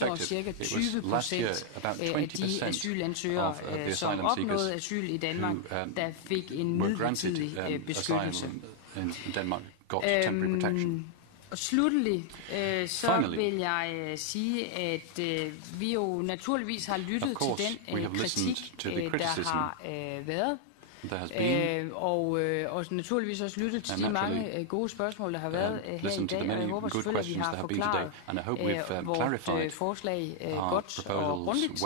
sidste år cirka 20% af de asylansøgere, som opnåede asyl i Danmark, der fik en midlertidig beskyttelse. Og slutteligt så vil jeg sige, at vi jo naturligvis har lyttet til den kritik, der har været. Og naturligvis også lyttet til de mange gode spørgsmål, der har været her i dag, og jeg håber selvfølgelig, at vi har forklaret vores forslag godt og grundigt.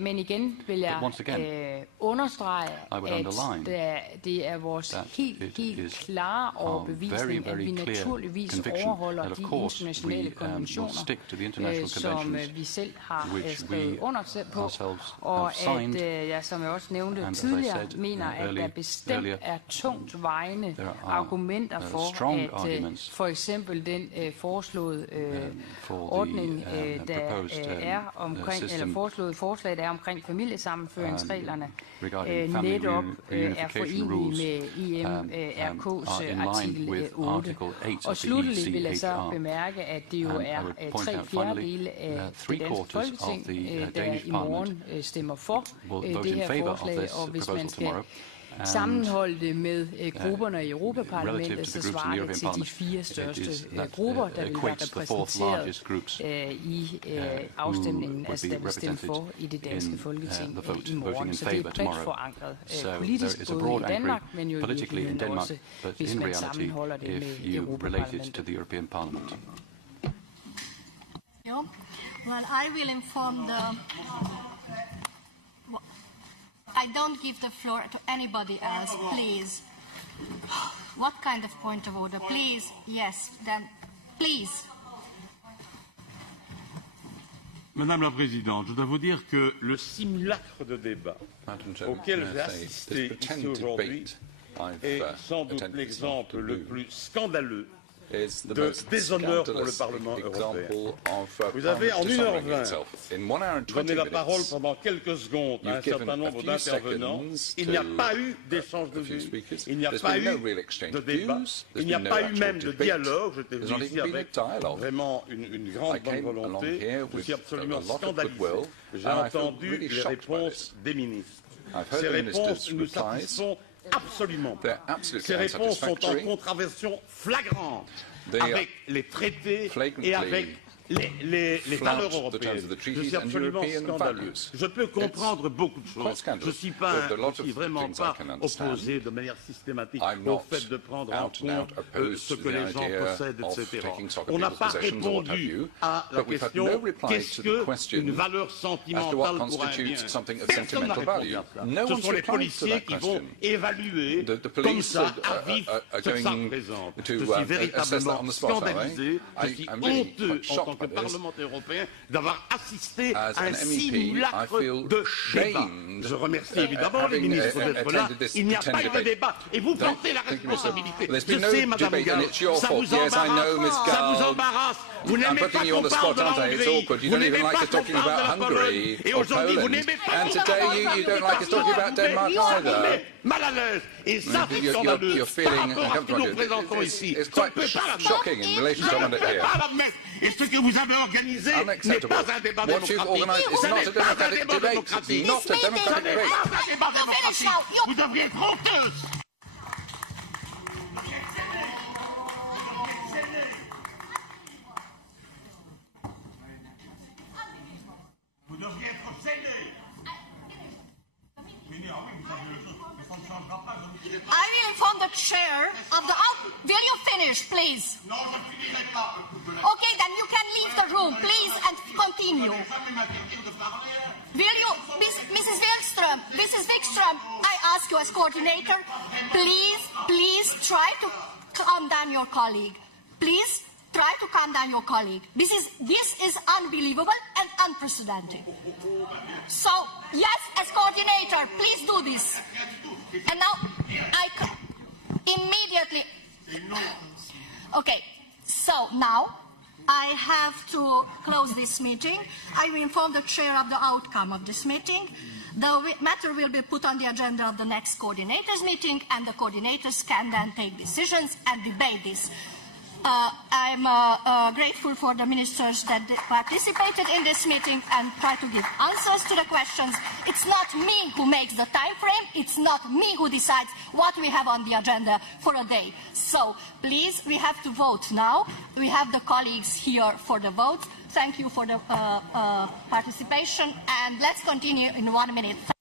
Men igen vil jeg understrege, at det er vores helt klare overbevisning, at vi naturligvis overholder de internationale konventioner, som vi selv har skrevet under på, og at jeg, som jeg også nævnte tidligere, mener, at der bestemt er tungt vejende argumenter for, at for eksempel den foreslåede ordning, der er omkring, eller foreslåede forslag, der er omkring familiesammenføringsreglerne, netop er forenelige med IMRK's artikel 8. Og slutteligt vil jeg så bemærke, at det jo er 3/4 af det danske Folketing, der i morgen stemmer for det her forslag, og hvis man skal sammenholde det med grupperne i Europaparlamentet, så svarer det til de 4 største grupper, der vil være repræsenteret i afstemningen, altså der vil stemme for i det danske Folketing i morgen. Så det er bredt forankret politisk, både i Danmark, men jo i virkeligheden også, hvis man sammenholder det med Europaparlamentet. Well, I will inform I don't give the floor to anybody else, please. What kind of point of order? Please, yes, then, please. Madame la Présidente, je dois vous dire que le simulacre de débat auquel j'ai assisté ici aujourd'hui est sans doute l'exemple le plus scandaleux de déshonneur pour le Parlement européen. Vous avez en 1h20 donné la parole pendant quelques secondes à un certain nombre d'intervenants. Il n'y a pas eu d'échange de vues, il n'y a pas eu de débat, il n'y a pas eu même de dialogue. J'étais venu ici avec vraiment une grande bonne volonté. Je suis absolument scandalisé. J'ai entendu les réponses des ministres. Ces réponses nous satisfont absolument pas. Ces réponses sont en contravention flagrante avec les traités et avec les valeurs européennes. Je suis absolument scandaleux. Je peux comprendre beaucoup de choses. Je ne suis vraiment pas opposé de manière systématique au fait de prendre en compte ce que les gens possèdent, etc. On n'a pas répondu à la question qu'est-ce qu'une valeur sentimentale pour un bien. Personne n'a répondu à ça. Ce sont les policiers qui vont évaluer comme ça à vif ce que ça représente. Je suis véritablement scandalisé. Je suis honteux en tant que parlementaire européen d'avoir assisté à un simulacre de débat. Je remercie évidemment les ministres d'être là. Il n'y a pas eu de débat et vous portez la responsabilité. Je sais, Madame Gall, ça vous embarrasse. Vous n'aimez pas qu'on parle de la Hongrie. Vous n'aimez pas qu'on parle de la Pologne. Et aujourd'hui, vous n'aimez pas qu'on parle de la Hongrie. Mal à l'aise. Et ça, c'est scandaleux. Par rapport à ce que nous présentons ici. Ça ne peut pas l'admettre. Et ce que vous avez organisé n'est pas un débat démocratique. Ce n'est pas un débat démocratique. Ce n'est pas un débat démocratique. Vous devriez être honteuse. Vous devriez être gêné. I will inform the chair of the... will you finish, please? Okay, then you can leave the room, please, and continue. Will you... Mrs. Wikström, I ask you as coordinator, please try to calm down your colleague. Please try to calm down your colleague. This is unbelievable and unprecedented. So, yes, as coordinator, please do this. And now, immediately... Okay, so now, I have to close this meeting. I will inform the chair of the outcome of this meeting. The matter will be put on the agenda of the next coordinators meeting, and the coordinators can then take decisions and debate this. I'm grateful for the ministers that participated in this meeting and try to give answers to the questions. It's not me who makes the time frame. It's not me who decides what we have on the agenda for a day. So please, we have to vote now. We have the colleagues here for the vote. Thank you for the participation, and let's continue in 1 minute.